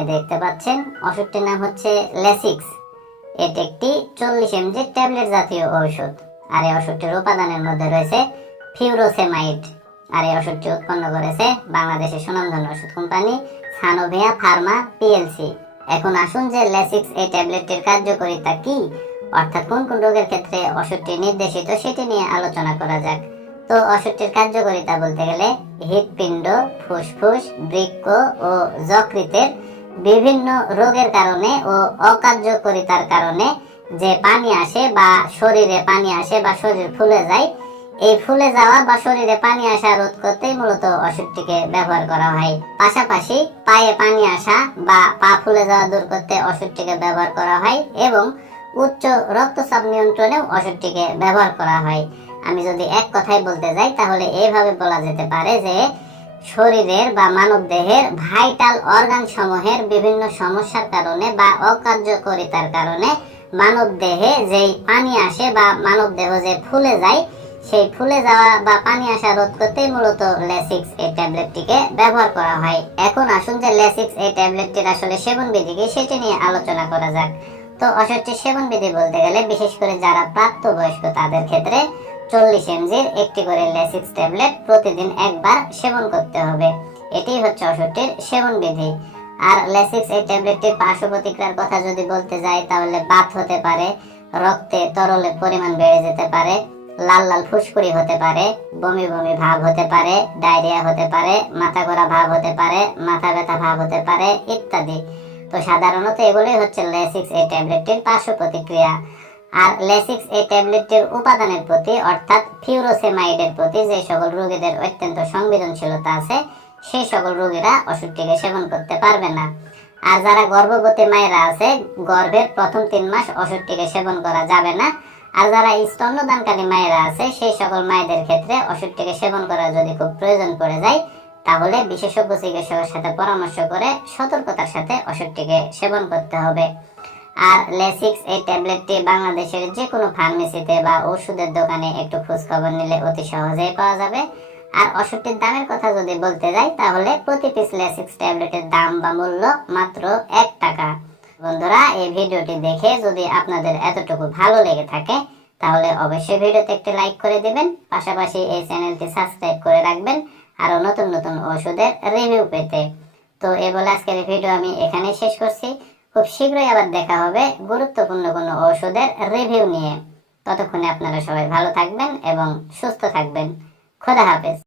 স্ক্রিনে দেখতে পাচ্ছেন, ওষুধটির নাম হচ্ছে লেসিক্স। এটি একটি চল্লিশ এমজি ট্যাবলেট জাতীয় ঔষধ। আর এই ওষুধটির উপাদানের মধ্যে রয়েছে ফিউরোসেমাইড। আর এই ওষুধটি উৎপন্ন করেছে বাংলাদেশের সুনামধন্য ওষুধ কোম্পানি সানোভিয়া ফার্মা পিএলসি। এখন আসুন যে লেসিক্স এই ট্যাবলেটটির কার্যকারিতা কি, অর্থাৎ কোন কোন রোগের ক্ষেত্রে ওষুধটি নির্দেশিত সেটি নিয়ে আলোচনা করা যাক। তো ওষুধটির কার্যকারিতা বলতে গেলে হৃৎপিণ্ড, ফুসফুস বৃক্ষ ও যকৃতের বিভিন্ন রোগের কারণে ও অকার্যকারিতার কারণে যে পানি আসে বা শরীরে পানি আসে বা শরীর ফুলে যায়, এই ফুলে যাওয়া বা শরীরে পানি আসা রোধ করতেই মূলত ওষুধটিকে ব্যবহার করা হয়। পাশাপাশি পায়ে পানি আসা বা পা ফুলে যাওয়া দূর করতে ওষুধটিকে ব্যবহার করা হয় এবং উচ্চ রক্তচাপ নিয়ন্ত্রণেও ওষুধটিকে ব্যবহার করা হয়। আমি যদি এক কথায় বলতে যাই, তাহলে এইভাবে বলা যেতে পারে যে শরীরের বা মানব দেহের ভাইটাল অর্গান সমূহের বিভিন্ন সমস্যার কারণে বা অকার্যকারিতার কারণে মানব দেহে যেই পানি আসে বা মানব দেহ যে ফুলে যায়, সেই ফুলে যাওয়া বা পানি আসা রোধ করতেই মূলত লেসিক্স এই ট্যাবলেটটিকে ব্যবহার করা হয়। এখন আসুন যে লেসিক্স এই ট্যাবলেটটির আসলে সেবন বিধি কি সেটি নিয়ে আলোচনা করা যাক। তো ওষুধটির সেবন বিধি বলতে গেলে বিশেষ করে যারা প্রাপ্তবয়স্ক তাদের ক্ষেত্রে চল্লিশ এমজির একটি করে লেসিক্স ট্যাবলেট প্রতিদিন একবার সেবন করতে হবে। এটি হচ্ছে ওষুধটির সেবন বিধি। আর লেসিক্স এই ট্যাবলেটটির পার্শ্ব প্রতিক্রিয়ার কথা যদি বলতে যাই, তাহলে বাত হতে পারে, রক্তে তরলের পরিমাণ বেড়ে যেতে পারে, লাল লাল ফুসকুড়ি হতে পারে, বমি বমি ভাব হতে পারে, ডায়রিয়া হতে পারে, মাথা ঘোরা ভাব হতে পারে, মাথা ব্যথা ভাব হতে পারে, ইত্যাদি। তো সাধারণত এগুলোই হচ্ছে লেসিক্স এই ট্যাবলেটটির পার্শ্ব প্রতিক্রিয়া। আর লেসিক্স এই ট্যাবলেটটির উপাদানের প্রতি, অর্থাৎ ফিউরোসেমাইডের প্রতি যে সকল রোগীদের অত্যন্ত সংবেদনশীলতা আছে, সেই সকল রোগীরা ওষুধটিকে সেবন করতে পারবে না। আর যারা গর্ভবতী মায়েরা আছে, গর্ভের প্রথম তিন মাস ওষুধটিকে সেবন করা যাবে না। আর যারা স্তন্যদানকারী মায়েরা আছে, সেই সকল মায়েদের ক্ষেত্রে ওষুধটিকে সেবন করা যদি খুব প্রয়োজন পড়ে যায়, তাহলে বিশেষজ্ঞ চিকিৎসকের সাথে পরামর্শ করে সতর্কতার সাথে ওষুধটিকে সেবন করতে হবে। আর লেসিক্স এই ট্যাবলেটটি বাংলাদেশের যে কোনো ফার্মেসিতে বা ওষুধের দোকানে একটু খোঁজ খবর নিলে অতি সহজেই পাওয়া যাবে। আর ওষুধটির দামের কথা যদি বলতে যাই, তাহলে প্রতি পিস লেসিক্স ট্যাবলেটের দাম বা মূল্য মাত্র এক টাকা। বন্ধুরা, এই ভিডিওটি দেখে যদি আপনাদের এতটুকু ভালো লেগে থাকে, তাহলে অবশ্যই ভিডিওতে একটি লাইক করে দিবেন। পাশাপাশি এই চ্যানেলটি সাবস্ক্রাইব করে রাখবেন আরও নতুন নতুন ওষুধের রিভিউ পেতে। তো এই বলে আজকের ভিডিও আমি এখানেই শেষ করছি। খুব শীঘ্রই আবার দেখা হবে গুরুত্বপূর্ণ কোনো ওষুধের রিভিউ নিয়ে। ততক্ষণে আপনারা সবাই ভালো থাকবেন এবং সুস্থ থাকবেন। খোদা হাফেজ।